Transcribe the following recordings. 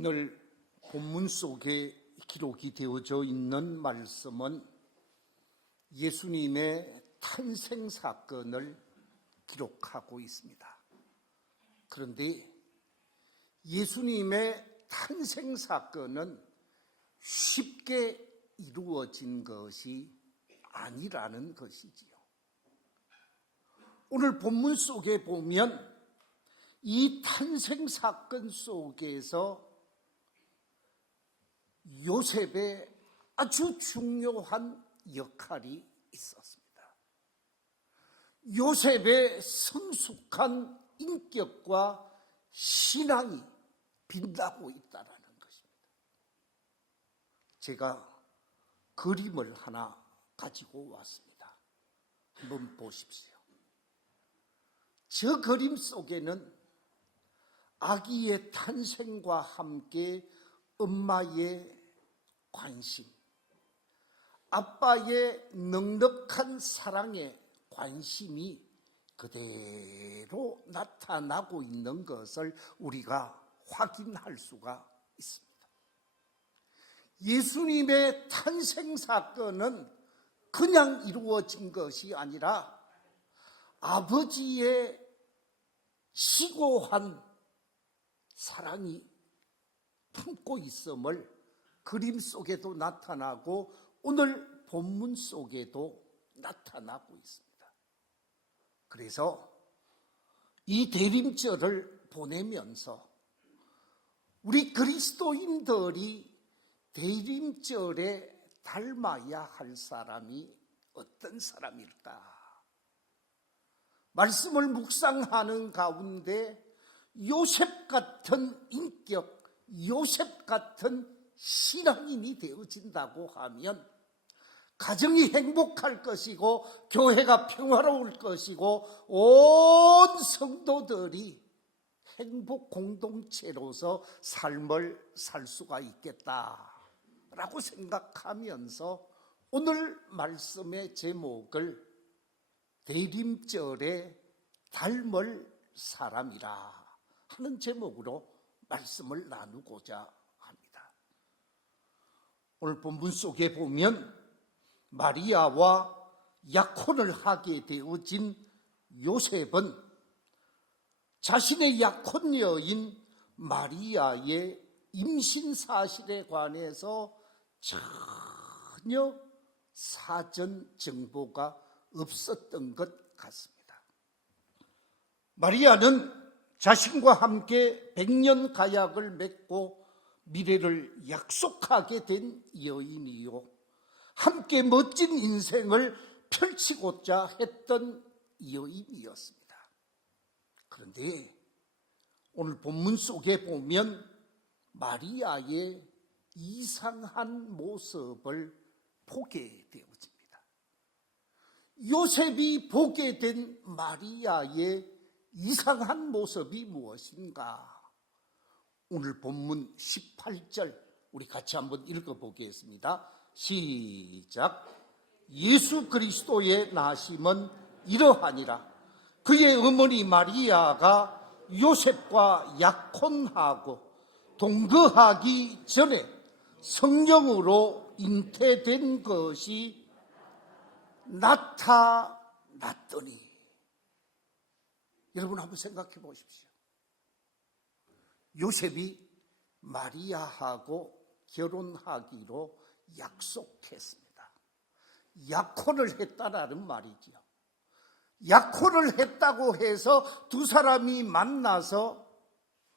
오늘 본문 속에 기록이 되어져 있는 말씀은 예수님의 탄생 사건을 기록하고 있습니다. 그런데 예수님의 탄생 사건은 쉽게 이루어진 것이 아니라는 것이지요. 오늘 본문 속에 보면 이 탄생 사건 속에서 요셉의 아주 중요한 역할이 있었습니다. 요셉의 성숙한 인격과 신앙이 빛나고 있다는 것입니다. 제가 그림을 하나 가지고 왔습니다. 한번 보십시오. 저 그림 속에는 아기의 탄생과 함께 엄마의 관심, 아빠의 넉넉한 사랑에 관심이 그대로 나타나고 있는 것을 우리가 확인할 수가 있습니다. 예수님의 탄생 사건은 그냥 이루어진 것이 아니라 아버지의 시고한 사랑이 품고 있음을 그림 속에도 나타나고 오늘 본문 속에도 나타나고 있습니다. 그래서 이 대림절을 보내면서 우리 그리스도인들이 대림절에 닮아야 할 사람이 어떤 사람일까? 말씀을 묵상하는 가운데 요셉 같은 인격, 요셉 같은 신앙인이 되어진다고 하면 가정이 행복할 것이고 교회가 평화로울 것이고 온 성도들이 행복 공동체로서 삶을 살 수가 있겠다라고 생각하면서 오늘 말씀의 제목을 대림절에 닮을 사람이라 하는 제목으로 말씀을 나누고자 합니다. 오늘 본문 속에 보면 마리아와 약혼을 하게 되어진 요셉은 자신의 약혼녀인 마리아의 임신 사실에 관해서 전혀 사전 정보가 없었던 것 같습니다. 마리아는 자신과 함께 100년 가약을 맺고 미래를 약속하게 된 여인이요, 함께 멋진 인생을 펼치고자 했던 여인이었습니다. 그런데 오늘 본문 속에 보면 마리아의 이상한 모습을 보게 되어집니다. 요셉이 보게 된 마리아의 이상한 모습이 무엇인가? 오늘 본문 18절 우리 같이 한번 읽어보겠습니다. 시작. 예수 그리스도의 나심은 이러하니라. 그의 어머니 마리아가 요셉과 약혼하고 동거하기 전에 성령으로 잉태된 것이 나타났더니. 여러분 한번 생각해 보십시오. 요셉이 마리아하고 결혼하기로 약속했습니다. 약혼을 했다라는 말이지요. 약혼을 했다고 해서 두 사람이 만나서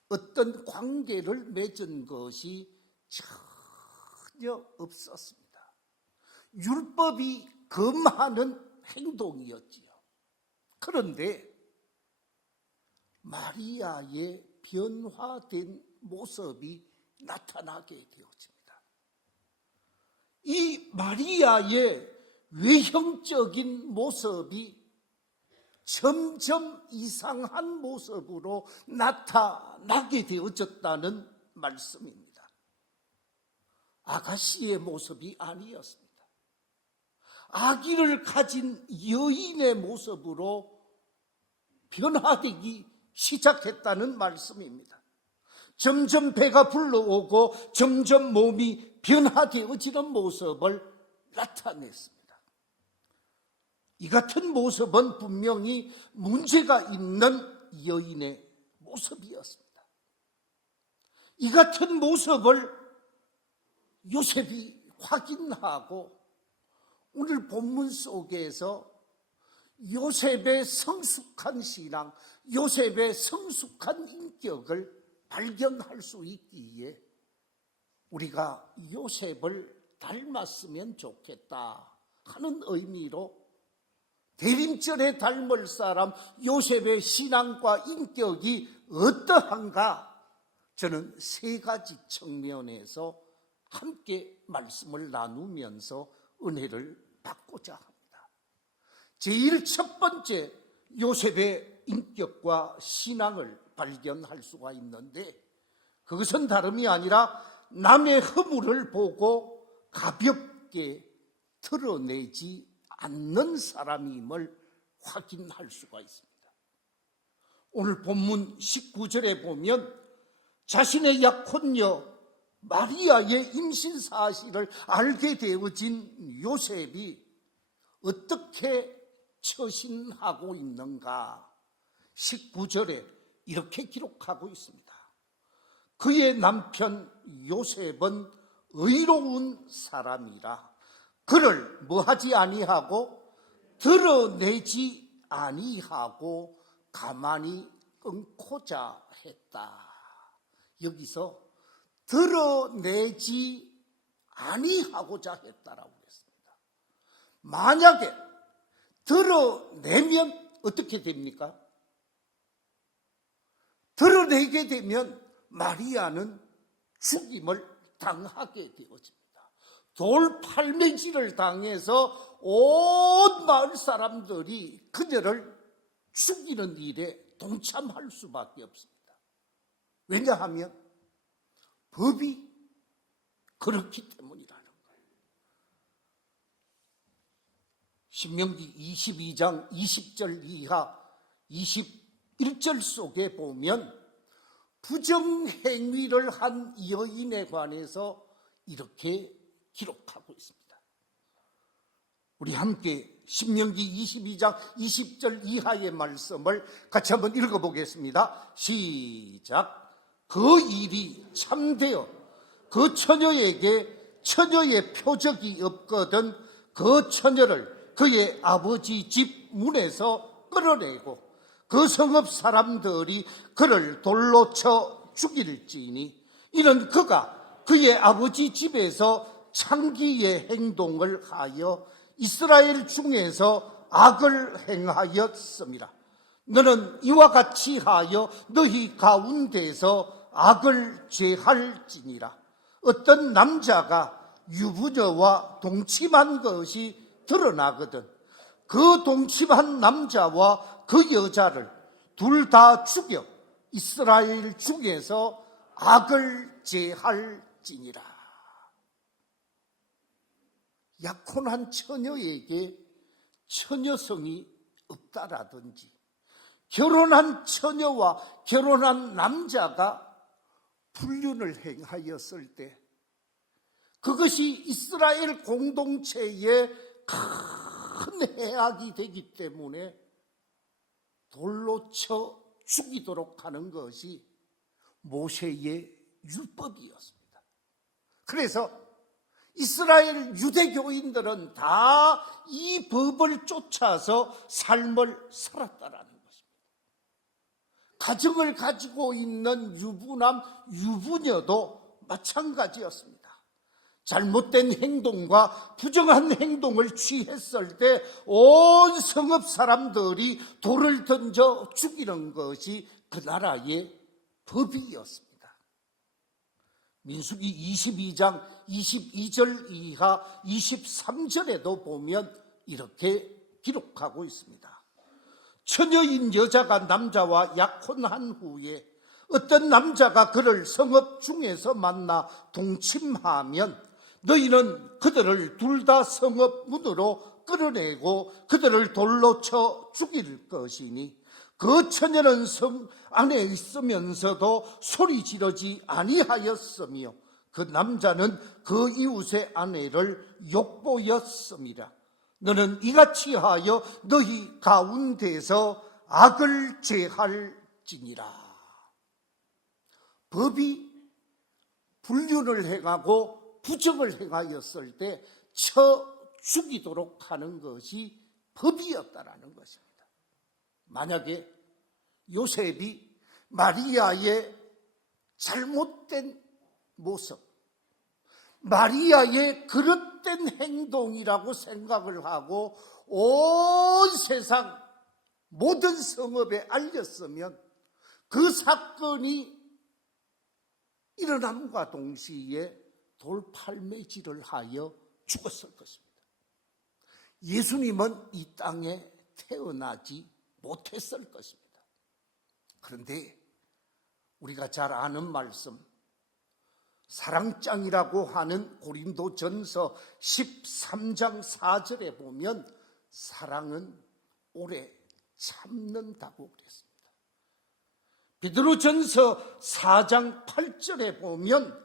어떤 관계를 맺은 것이 전혀 없었습니다. 율법이 금하는 행동이었지요. 그런데 마리아의 변화된 모습이 나타나게 되어집니다. 이 마리아의 외형적인 모습이 점점 이상한 모습으로 나타나게 되어졌다는 말씀입니다. 아가씨의 모습이 아니었습니다. 아기를 가진 여인의 모습으로 변화되기 시작했다는 말씀입니다. 점점 배가 불러오고 점점 몸이 변화되어지는 모습을 나타냈습니다. 이 같은 모습은 분명히 문제가 있는 여인의 모습이었습니다. 이 같은 모습을 요셉이 확인하고 오늘 본문 속에서 요셉의 성숙한 신앙, 요셉의 성숙한 인격을 발견할 수 있기에 우리가 요셉을 닮았으면 좋겠다 하는 의미로 대림절에 닮을 사람 요셉의 신앙과 인격이 어떠한가, 저는 세 가지 측면에서 함께 말씀을 나누면서 은혜를 받고자 합니다. 제일 첫 번째, 요셉의 인격과 신앙을 발견할 수가 있는데, 그것은 다름이 아니라 남의 허물을 보고 가볍게 드러내지 않는 사람임을 확인할 수가 있습니다. 오늘 본문 19절에 보면 자신의 약혼녀 마리아의 임신 사실을 알게 되어진 요셉이 어떻게 처신하고 있는가, 19절에 이렇게 기록하고 있습니다. 그의 남편 요셉은 의로운 사람이라 그를 뭐하지 아니하고 드러내지 아니하고 가만히 끊고자 했다. 여기서 드러내지 아니하고자 했다라고 했습니다. 만약에 드러내면 어떻게 됩니까? 드러내게 되면 마리아는 죽임을 당하게 되어집니다. 돌팔매질을 당해서 온 마을 사람들이 그녀를 죽이는 일에 동참할 수밖에 없습니다. 왜냐하면 법이 그렇기 때문이라는 거예요. 신명기 22장 20절 이하 21절 속에 보면 부정행위를 한 여인에 관해서 이렇게 기록하고 있습니다. 우리 함께 신명기 22장 20절 이하의 말씀을 같이 한번 읽어보겠습니다. 시작. 그 일이 참되어 그 처녀에게 처녀의 표적이 없거든 그 처녀를 그의 아버지 집 문에서 끌어내고 그 성읍 사람들이 그를 돌로 쳐 죽일지니 이는 그가 그의 아버지 집에서 창기의 행동을 하여 이스라엘 중에서 악을 행하였습니다. 너는 이와 같이 하여 너희 가운데서 악을 죄할지니라. 어떤 남자가 유부녀와 동침한 것이 드러나거든 그 동침한 남자와 그 여자를 둘 다 죽여 이스라엘 중에서 악을 죄할지니라. 약혼한 처녀에게 처녀성이 없다라든지 결혼한 처녀와 결혼한 남자가 불륜을 행하였을 때 그것이 이스라엘 공동체에 큰 해악이 되기 때문에 돌로 쳐 죽이도록 하는 것이 모세의 율법이었습니다. 그래서 이스라엘 유대교인들은 다 이 법을 쫓아서 삶을 살았다라는 것입니다. 가정을 가지고 있는 유부남, 유부녀도 마찬가지였습니다. 잘못된 행동과 부정한 행동을 취했을 때 온 성읍 사람들이 돌을 던져 죽이는 것이 그 나라의 법이었습니다. 민수기 22장 22절 이하 23절에도 보면 이렇게 기록하고 있습니다. 처녀인 여자가 남자와 약혼한 후에 어떤 남자가 그를 성읍 중에서 만나 동침하면 너희는 그들을 둘 다 성읍 문으로 끌어내고 그들을 돌로 쳐 죽일 것이니 그 처녀는 성 안에 있으면서도 소리 지르지 아니하였으며 그 남자는 그 이웃의 아내를 욕보였음이라. 너는 이같이 하여 너희 가운데서 악을 제할지니라. 법이 불륜을 행하고 부정을 행하였을 때 쳐 죽이도록 하는 것이 법이었다라는 것입니다. 만약에 요셉이 마리아의 잘못된 모습, 마리아의 그릇된 행동이라고 생각을 하고 온 세상 모든 성읍에 알렸으면 그 사건이 일어남과 동시에 돌팔매질을 하여 죽었을 것입니다. 예수님은 이 땅에 태어나지 못했을 것입니다. 그런데 우리가 잘 아는 말씀, 사랑장이라고 하는 고린도전서 13장 4절에 보면 사랑은 오래 참는다고 그랬습니다. 베드로전서 4장 8절에 보면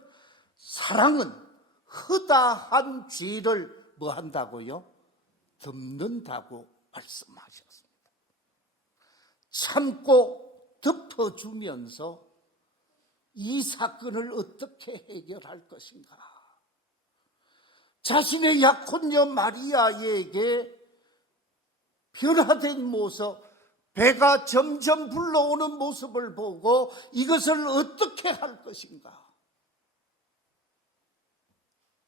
사랑은 허다한 죄를 뭐 한다고요? 덮는다고 말씀하셨습니다. 참고 덮어주면서 이 사건을 어떻게 해결할 것인가? 자신의 약혼녀 마리아에게 변화된 모습, 배가 점점 불러오는 모습을 보고 이것을 어떻게 할 것인가?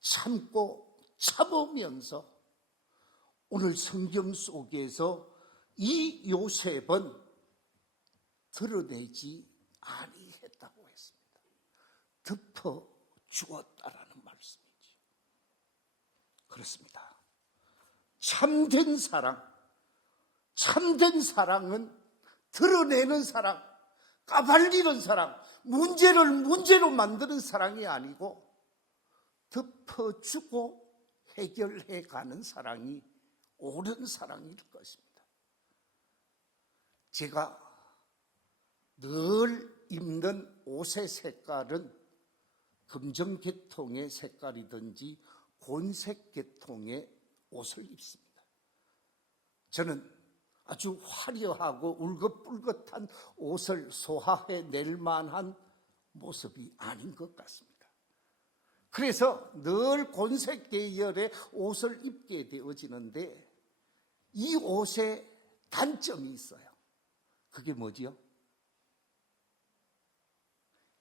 참고 참으면서 오늘 성경 속에서 이 요셉은 드러내지 아니했다고 했습니다. 덮어 주었다라는 말씀이죠. 그렇습니다. 참된 사랑은 드러내는 사랑, 까발리는 사랑, 문제를 문제로 만드는 사랑이 아니고 덮어주고 해결해 가는 사랑이 옳은 사랑일 것입니다. 제가 늘 입는 옷의 색깔은 금정 계통의 색깔이든지 곤색 계통의 옷을 입습니다. 저는 아주 화려하고 울긋불긋한 옷을 소화해낼 만한 모습이 아닌 것 같습니다. 그래서 늘 곤색 계열의 옷을 입게 되어지는데 이 옷에 단점이 있어요. 그게 뭐지요?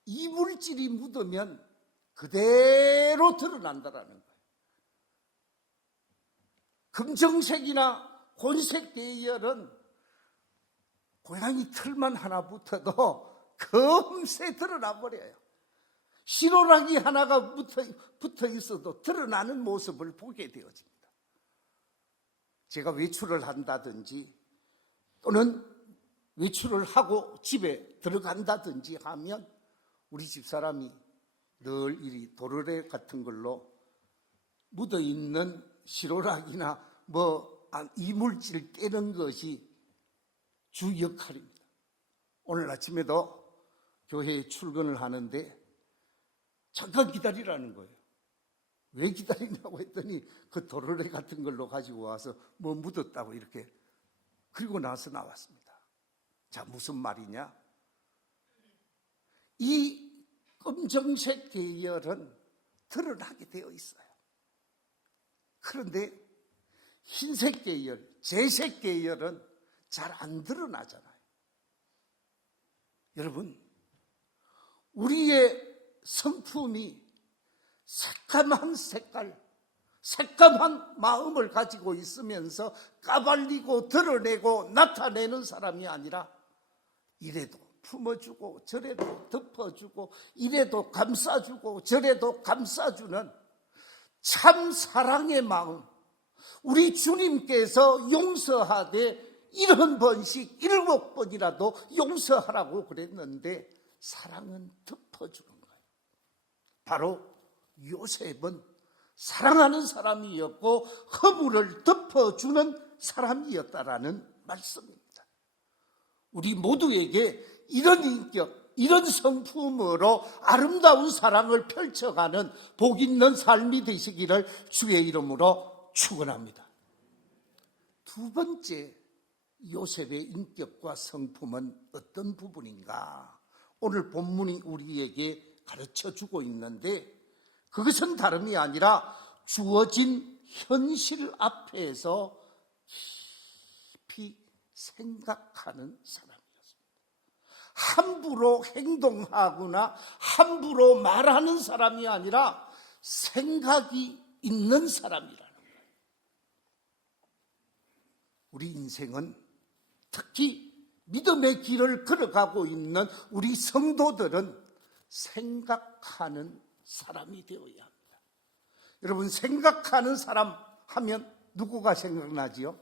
이물질이 묻으면 그대로 드러난다라는 거예요. 금정색이나 곤색 계열은 고양이 털만 하나 붙어도 금세 드러나 버려요. 실오라기 하나가 붙어 있어도 드러나는 모습을 보게 되어집니다. 제가 외출을 한다든지 또는 외출을 하고 집에 들어간다든지 하면 우리 집사람이 늘 이리 도르래 같은 걸로 묻어있는 실오라기나 이물질 떼는 것이 주 역할입니다. 오늘 아침에도 교회에 출근을 하는데 잠깐 기다리라는 거예요. 왜 기다리냐고 했더니 그 도르래 같은 걸로 가지고 와서 뭐 묻었다고 이렇게. 그리고 나서 나왔습니다. 자, 무슨 말이냐? 이 검정색 계열은 드러나게 되어 있어요. 그런데 흰색 계열, 재색 계열은 잘 안 드러나잖아요. 여러분, 우리의 성품이 새까만 색깔, 새까만 마음을 가지고 있으면서 까발리고 드러내고 나타내는 사람이 아니라 이래도 품어주고 저래도 덮어주고 이래도 감싸주고 저래도 감싸주는 참 사랑의 마음, 우리 주님께서 용서하되 70번씩 7번이라도 용서하라고 그랬는데 사랑은 덮어주는 거예요. 바로 요셉은 사랑하는 사람이었고 허물을 덮어주는 사람이었다라는 말씀입니다. 우리 모두에게 이런 인격, 이런 성품으로 아름다운 사랑을 펼쳐가는 복 있는 삶이 되시기를 주의 이름으로 축원합니다. 두 번째, 요셉의 인격과 성품은 어떤 부분인가? 오늘 본문이 우리에게 가르쳐주고 있는데, 그것은 다름이 아니라 주어진 현실 앞에서 깊이 생각하는 사람이었습니다. 함부로 행동하거나 함부로 말하는 사람이 아니라 생각이 있는 사람이라는 거예요. 우리 인생은 특히 믿음의 길을 걸어가고 있는 우리 성도들은 생각하는 사람이 되어야 합니다. 여러분, 생각하는 사람 하면 누구가 생각나지요?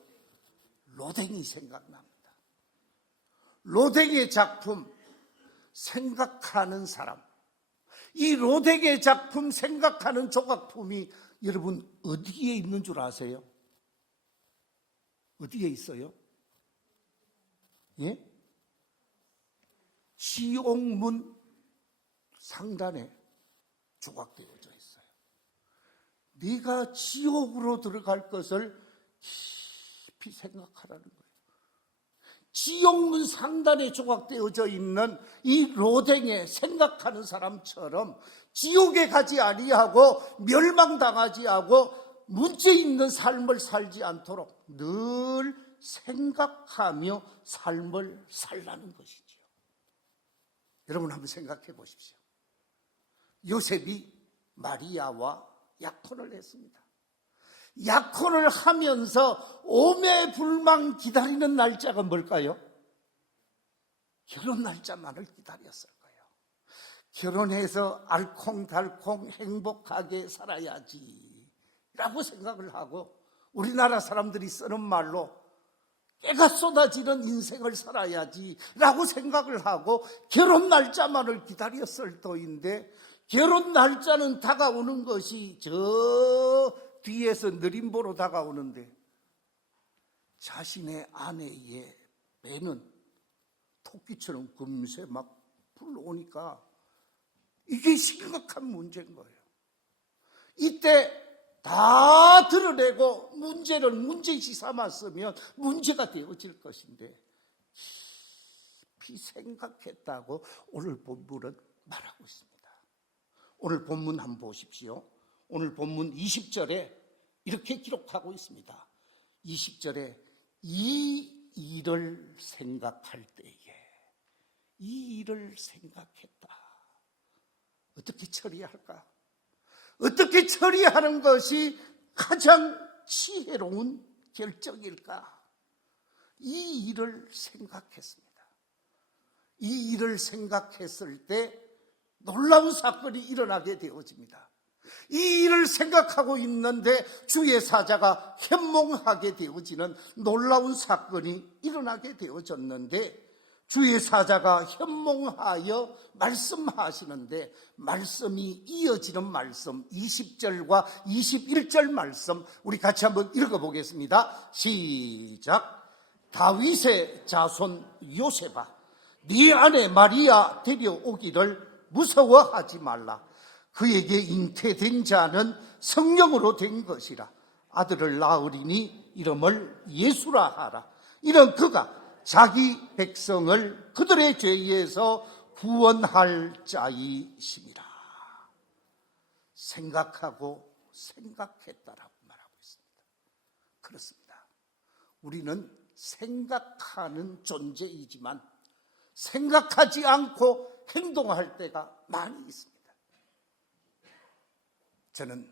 로댕이 생각납니다. 로댕의 작품 생각하는 사람. 이 로댕의 작품 생각하는 조각품이 여러분 어디에 있는 줄 아세요? 어디에 있어요? 예? 지옥문 상단에 조각되어져 있어요. 네가 지옥으로 들어갈 것을 깊이 생각하라는 거예요. 지옥문 상단에 조각되어져 있는 이 로댕에 생각하는 사람처럼 지옥에 가지 아니하고 멸망당하지 하고 문제 있는 삶을 살지 않도록 늘 생각하며 삶을 살라는 것이지요. 여러분 한번 생각해 보십시오. 요셉이 마리아와 약혼을 했습니다. 약혼을 하면서 오매불망 기다리는 날짜가 뭘까요? 결혼 날짜만을 기다렸을 거예요. 결혼해서 알콩달콩 행복하게 살아야지 라고 생각을 하고, 우리나라 사람들이 쓰는 말로 깨가 쏟아지는 인생을 살아야지 라고 생각을 하고 결혼 날짜만을 기다렸을 터인데, 결혼 날짜는 다가오는 것이 저 뒤에서 느림보로 다가오는데 자신의 아내의 배는 토끼처럼 금세 막 불러오니까 이게 심각한 문제인 거예요. 이때 다 드러내고 문제를 문제시 삼았으면 문제가 되어질 것인데 깊이 생각했다고 오늘 본문은 말하고 있습니다. 오늘 본문 한번 보십시오. 오늘 본문 20절에 이렇게 기록하고 있습니다. 20절에 이 일을 생각할 때에 이 일을 생각했다. 어떻게 처리할까? 어떻게 처리하는 것이 가장 지혜로운 결정일까? 이 일을 생각했습니다. 이 일을 생각했을 때 놀라운 사건이 일어나게 되어집니다. 이 일을 생각하고 있는데 주의 사자가 현몽하게 되어지는 놀라운 사건이 일어나게 되어졌는데, 주의 사자가 현몽하여 말씀하시는데 말씀이 이어지는 말씀 20절과 21절 말씀 우리 같이 한번 읽어보겠습니다. 시작. 다윗의 자손 요셉아, 네 아내 마리아 데려오기를 무서워하지 말라. 그에게 잉태된 자는 성령으로 된 것이라. 아들을 낳으리니 이름을 예수라 하라. 이는 그가 자기 백성을 그들의 죄에서 구원할 자이심이라. 생각하고 생각했다라고 말하고 있습니다. 그렇습니다. 우리는 생각하는 존재이지만 생각하지 않고 행동할 때가 많이 있습니다. 저는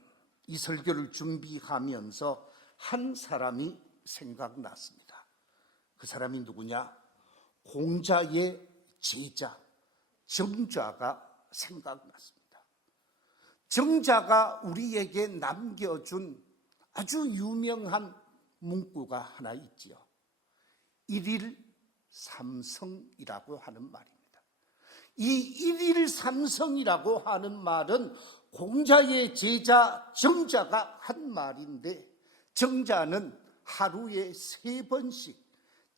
이 설교를 준비하면서 한 사람이 생각났습니다. 그 사람이 누구냐? 공자의 제자 정자가 생각났습니다. 정자가 우리에게 남겨준 아주 유명한 문구가 하나 있지요. 일일삼성이라고 하는 말입니다. 이 일일삼성이라고 하는 말은 공자의 제자 정자가 한 말인데, 정자는 하루에 3번씩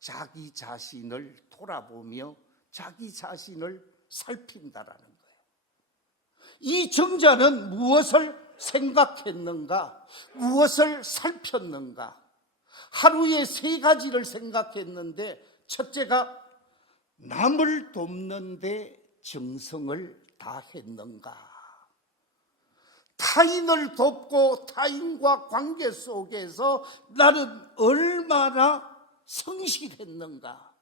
자기 자신을 돌아보며 자기 자신을 살핀다라는 거예요. 이 정자는 무엇을 생각했는가? 무엇을 살폈는가? 하루에 3가지를 생각했는데, 첫째가 남을 돕는 데 정성을 다했는가? 타인을 돕고 타인과 관계 속에서 나는 얼마나 성실했는가,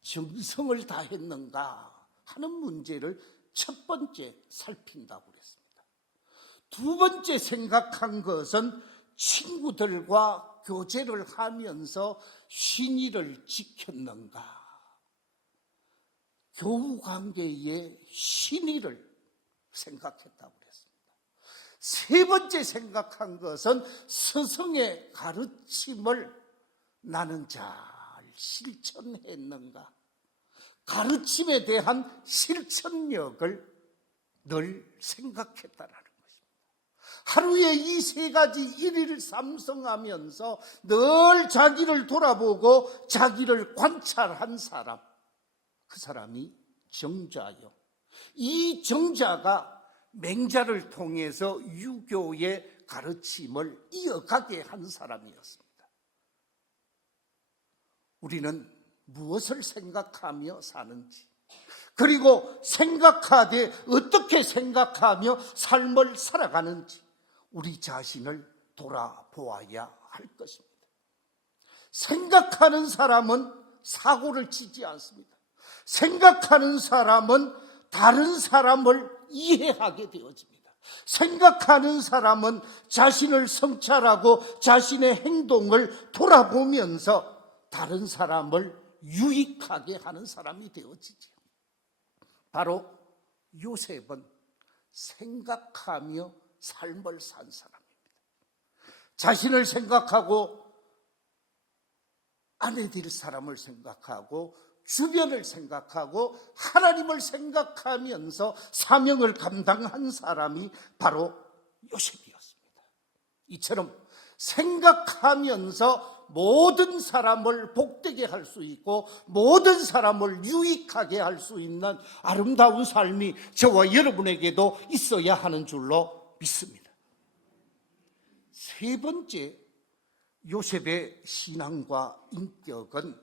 정성을 다했는가 하는 문제를 첫 번째 살핀다고 그랬습니다. 두 번째 생각한 것은 친구들과 교제를 하면서 신의를 지켰는가, 교우 관계의 신의를 생각했다고 그랬습니다. 세 번째 생각한 것은 스승의 가르침을 나는 잘 실천했는가, 가르침에 대한 실천력을 늘 생각했다라는 것입니다. 하루에 이 3가지 일일을 삼성하면서 늘 자기를 돌아보고 자기를 관찰한 사람, 그 사람이 정자요. 이 정자가 맹자를 통해서 유교의 가르침을 이어가게 한 사람이었습니다. 우리는 무엇을 생각하며 사는지, 그리고 생각하되 어떻게 생각하며 삶을 살아가는지 우리 자신을 돌아보아야 할 것입니다. 생각하는 사람은 사고를 치지 않습니다. 생각하는 사람은 다른 사람을 이해하게 되어집니다. 생각하는 사람은 자신을 성찰하고 자신의 행동을 돌아보면서 다른 사람을 유익하게 하는 사람이 되어지죠. 바로 요셉은 생각하며 삶을 산 사람입니다. 자신을 생각하고 아내 될 사람을 생각하고 주변을 생각하고 하나님을 생각하면서 사명을 감당한 사람이 바로 요셉이었습니다. 이처럼 생각하면서 모든 사람을 복되게 할 수 있고 모든 사람을 유익하게 할 수 있는 아름다운 삶이 저와 여러분에게도 있어야 하는 줄로 믿습니다. 세 번째, 요셉의 신앙과 인격은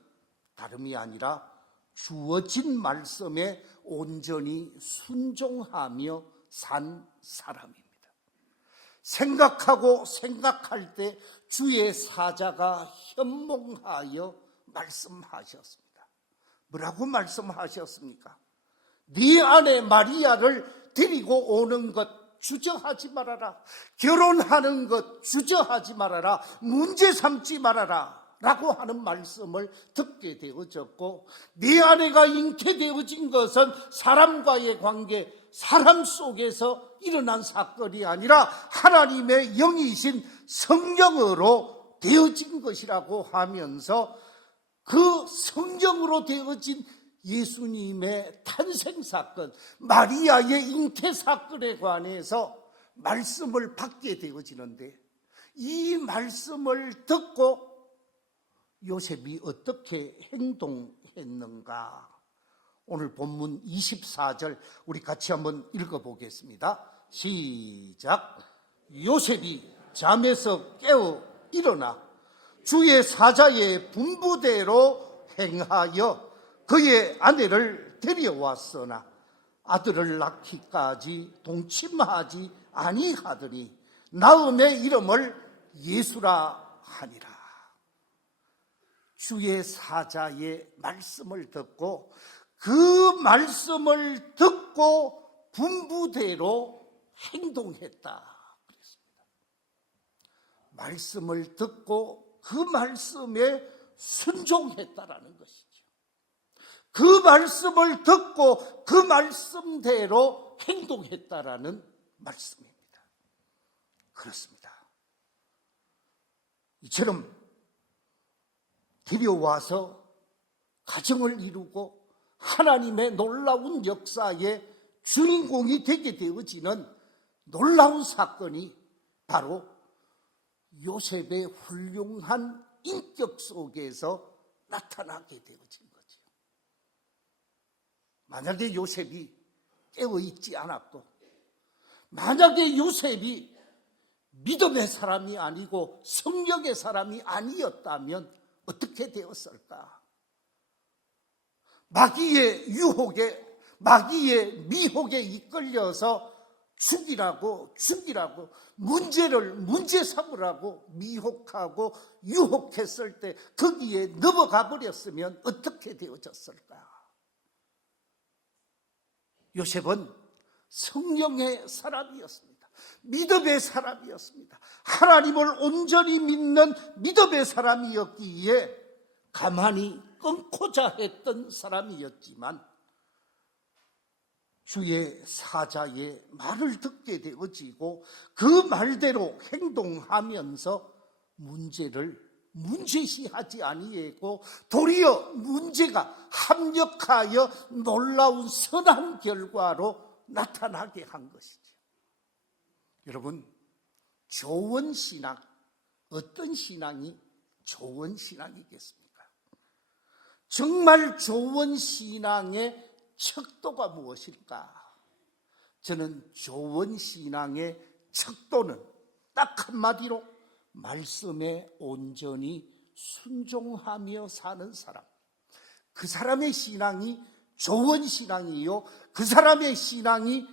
다름이 아니라 주어진 말씀에 온전히 순종하며 산 사람입니다. 생각하고 생각할 때 주의 사자가 현몽하여 말씀하셨습니다. 뭐라고 말씀하셨습니까? 네 아내 마리아를 데리고 오는 것 주저하지 말아라. 결혼하는 것 주저하지 말아라. 문제 삼지 말아라 라고 하는 말씀을 듣게 되어졌고, 네 아내가 잉태되어진 것은 사람과의 관계, 사람 속에서 일어난 사건이 아니라 하나님의 영이신 성령으로 되어진 것이라고 하면서 그 성령으로 되어진 예수님의 탄생 사건, 마리아의 잉태 사건에 관해서 말씀을 받게 되어지는데, 이 말씀을 듣고 요셉이 어떻게 행동했는가? 오늘 본문 24절 우리 같이 한번 읽어보겠습니다. 시작. 요셉이 잠에서 깨어 일어나 주의 사자의 분부대로 행하여 그의 아내를 데려왔으나 아들을 낳기까지 동침하지 아니하더니 나음의 이름을 예수라 하니라. 주의 사자의 말씀을 듣고 그 말씀을 듣고 분부대로 행동했다 그랬습니다. 말씀을 듣고 그 말씀에 순종했다라는 것이죠. 그 말씀을 듣고 그 말씀대로 행동했다라는 말씀입니다. 그렇습니다. 이처럼 데려와서 가정을 이루고 하나님의 놀라운 역사의 주인공이 되게 되어지는 놀라운 사건이 바로 요셉의 훌륭한 인격 속에서 나타나게 되어진 거죠. 만약에 요셉이 깨어있지 않았고, 만약에 요셉이 믿음의 사람이 아니고 성령의 사람이 아니었다면 어떻게 되었을까? 마귀의 유혹에, 마귀의 미혹에 이끌려서 죽이라고 문제를 문제 삼으라고 미혹하고 유혹했을 때 거기에 넘어가 버렸으면 어떻게 되어졌을까? 요셉은 성령의 사람이었습니다. 믿음의 사람이었습니다. 하나님을 온전히 믿는 믿음의 사람이었기에 가만히 끊고자 했던 사람이었지만 주의 사자의 말을 듣게 되어지고 그 말대로 행동하면서 문제를 문제시하지 아니하고 도리어 문제가 합력하여 놀라운 선한 결과로 나타나게 한 것이죠. 여러분, 좋은 신앙, 어떤 신앙이 좋은 신앙이겠습니까? 정말 좋은 신앙의 척도가 무엇일까? 저는 좋은 신앙의 척도는 딱 한마디로 말씀에 온전히 순종하며 사는 사람, 그 사람의 신앙이 좋은 신앙이요, 그 사람의 신앙이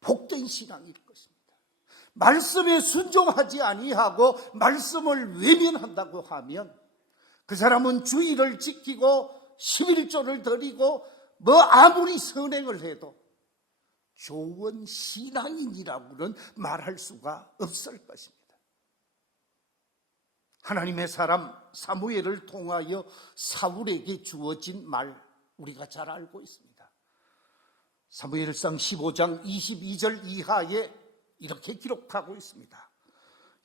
복된 신앙일 것입니다. 말씀에 순종하지 아니하고 말씀을 외면한다고 하면 그 사람은 주의를 지키고 11조를 드리고 아무리 선행을 해도 좋은 신앙인이라고는 말할 수가 없을 것입니다. 하나님의 사람 사무엘을 통하여 사울에게 주어진 말 우리가 잘 알고 있습니다. 사무엘상 15장 22절 이하에 이렇게 기록하고 있습니다.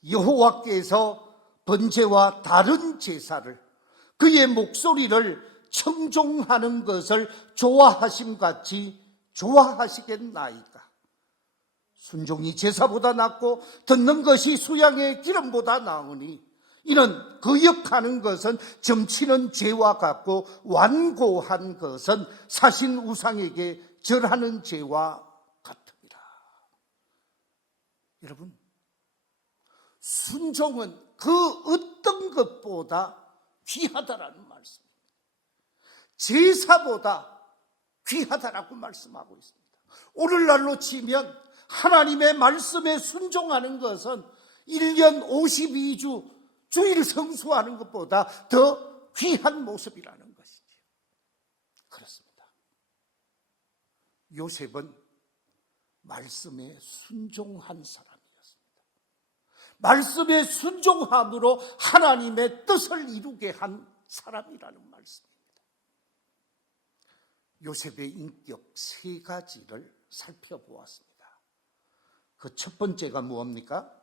여호와께서 번제와 다른 제사를 그의 목소리를 청종하는 것을 좋아하심같이 좋아하시겠나이까? 순종이 제사보다 낫고 듣는 것이 수양의 기름보다 나으니 이는 거역하는 것은 점치는 죄와 같고 완고한 것은 사신 우상에게 절하는 죄와 같습니다. 여러분, 순종은 그 어떤 것보다 귀하다라는 말씀, 제사보다 귀하다라고 말씀하고 있습니다. 오늘날로 치면 하나님의 말씀에 순종하는 것은 1년 52주 주일 성수하는 것보다 더 귀한 모습이라는 것이죠. 그렇습니다. 요셉은 말씀에 순종한 사람이었습니다. 말씀에 순종함으로 하나님의 뜻을 이루게 한 사람이라는 말씀입니다. 요셉의 인격 3가지를 살펴보았습니다. 그 첫 번째가 무엇입니까?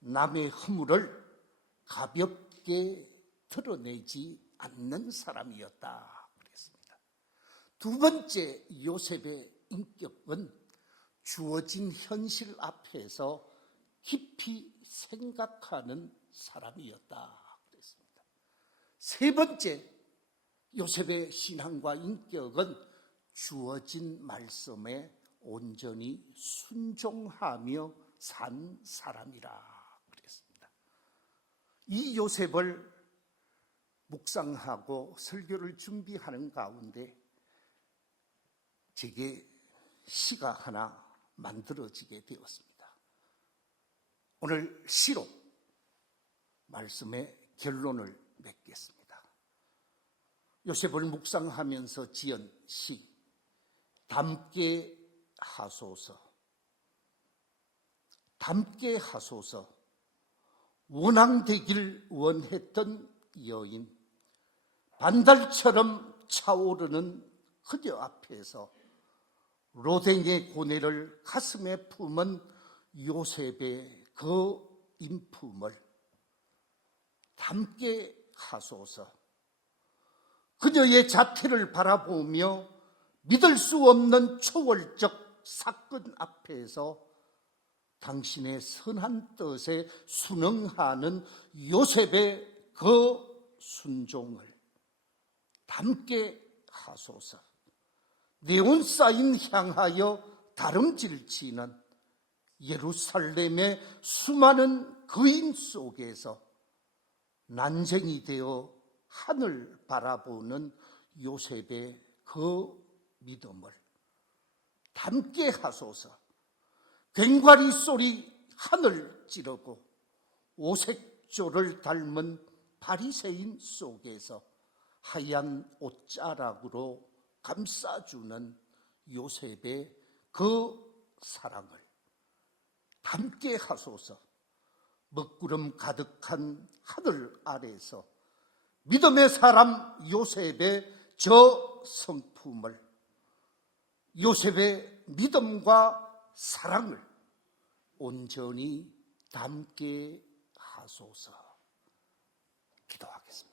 남의 허물을 가볍게 드러내지 않는 사람이었다 그랬습니다. 두 번째, 요셉의 인격은 주어진 현실 앞에서 깊이 생각하는 사람이었다 그랬습니다. 세 번째, 요셉의 신앙과 인격은 주어진 말씀에 온전히 순종하며 산 사람이라 그랬습니다. 이 요셉을 묵상하고 설교를 준비하는 가운데 제게 시가 하나 만들어지게 되었습니다. 오늘 시로 말씀의 결론을 맺겠습니다. 요셉을 묵상하면서 지은 시, 닮게 하소서. 닮게 하소서. 원앙되길 원했던 여인, 반달처럼 차오르는 그녀 앞에서 로댕의 고뇌를 가슴에 품은 요셉의 그 인품을 닮게 하소서. 그녀의 자태를 바라보며 믿을 수 없는 초월적 사건 앞에서 당신의 선한 뜻에 순응하는 요셉의 그 순종을 담게 하소서. 네온사인 향하여 다름질치는 예루살렘의 수많은 거인 속에서 난쟁이 되어 하늘 바라보는 요셉의 그 믿음을 담게 하소서. 괭과리 소리 하늘 찌르고 오색조를 닮은 바리새인 속에서 하얀 옷자락으로 감싸주는 요셉의 그 사랑을 담게 하소서. 먹구름 가득한 하늘 아래서 믿음의 사람 요셉의 저 성품을, 요셉의 믿음과 사랑을 온전히 담게 하소서. 기도하겠습니다.